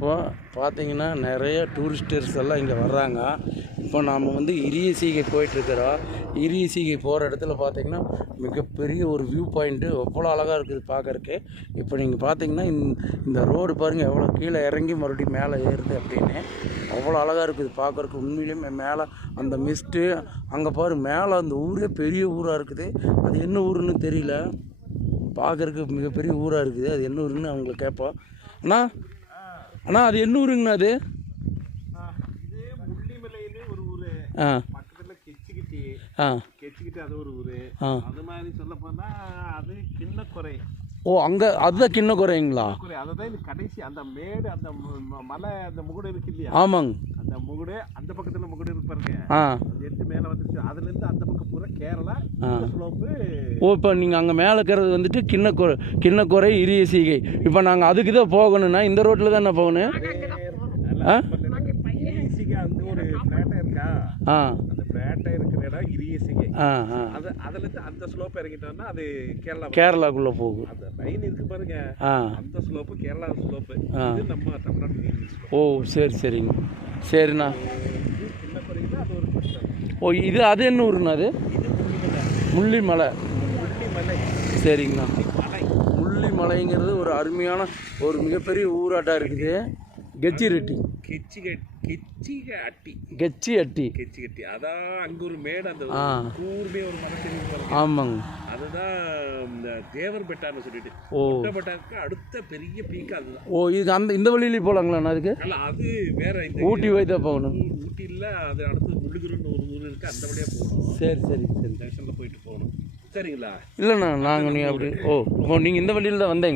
இப்போ பார்த்தீங்கன்னா நிறைய டூரிஸ்டர்ஸ் எல்லாம் இங்கே வர்றாங்க. இப்போ நாம் வந்து இரியசீகை போயிட்டுருக்கிறோம். இரியசீகை போகிற இடத்துல பார்த்தீங்கன்னா மிகப்பெரிய ஒரு வியூ பாயிண்ட்டு எவ்வளோ அழகாக இருக்குது பார்க்குறக்கு. இப்போ நீங்கள் பார்த்தீங்கன்னா இந்த ரோடு பாருங்கள் எவ்வளோ கீழே இறங்கி மறுபடியும் மேலே ஏறுது அப்படின்னு. அவ்வளோ அழகாக இருக்குது பார்க்குறக்கு. உண்மையிலேயே மேலே அந்த மிஸ்ட்டு அங்கே பாரு மேலே அந்த ஊரே பெரிய ஊராக இருக்குது. அது என்ன ஊருன்னு தெரியல, பார்க்குறக்கு மிகப்பெரிய ஊராக இருக்குது. அது என்ன ஊருன்னு அவங்கள கேட்போம். அண்ணா அது என்ன ஊருங்கண்ணா? அது முள்ளிமலைன்னு ஒரு ஊரு, பக்கத்துல கெச்சிக்கிட்டி அது ஒரு ஊரு. அது மாதிரி சொல்ல போனா அது கிண்ணக்குறை. ஓ, அங்கே அதுதான் கிண்ண குறைங்களா? அதுதான் இந்த கடைசி அந்த மேடு, அந்த மலை, அந்த முகுடு இருக்கு இல்லையா? ஆமாங்க. அந்த முகுடு அந்த பக்கத்துல முகுடு இருக்கு பாருங்க. எட்டு மேலே வந்துச்சு. அதுல இருந்து அந்த பக்கம் பூரா கேரளா ஸ்லோப்பு. ஓ, இப்போ நீங்கள் அங்கே மேலே இருக்கிறது வந்துட்டு கிண்ணக்குறை இரியசீகை. இப்போ நாங்கள் அதுக்கு தான் போகணும்னா இந்த ரோட்டில் தான் என்ன போகணும்? அங்கே ஒரு பிளாட்டா இருக்கா? அந்த பிளாட்டா இருக்கிற இடம் இரியசீகை. அதுல இருந்து அந்த ஸ்லோப் இறங்கிட்டோம்னா அது கேரளாக்குள்ள போகும். அந்த லைன் இருக்கு பாருங்க, அந்த ஸ்லோப்பு கேரளா ஸ்லோப்பு. இது நம்ம தமிழ்நாட்டு. ஓ, சரி சரிங்க, சரிண்ணா. அது ஒரு பிரச்சனை. ஓ, இது அது என்ன ஊருண்ணா? அது முள்ளிமலை. சரிங்கண்ணா. முள்ளிமலைங்கிறது ஒரு அருமையான ஒரு மிகப்பெரிய ஊராட்டாக இருக்குது. கெச்சிரெட்டி கெச்சிகட்டி அதான் அங்கே ஒரு மேடு. அந்த ஊருமே ஒரு மலை. ஆமாங்க. அதுதான் இந்த தேவர் பெட்டான்னு சொல்லிட்டு. பெட்டாக்கு அடுத்த பெரிய பீக் அதுதான். ஓ, இது இந்த வழியிலே போகலாங்களாண்ணா? அதுக்கு அது வேற ஊட்டி போய் தான் போகணும். ஊட்டி இல்லை, அது அடுத்து முள்ளுகுருன்னு ஒரு ஊர் இருக்குது, அந்த வழியாக போகணும். சரி சரி சரி, ஜங்ஷனில் போயிட்டு போகணும். சரிங்களா? இல்லைண்ணா நாங்கள் நீங்கள் அப்படி நீங்கள் இந்த வழியில் தான் வந்தீங்க.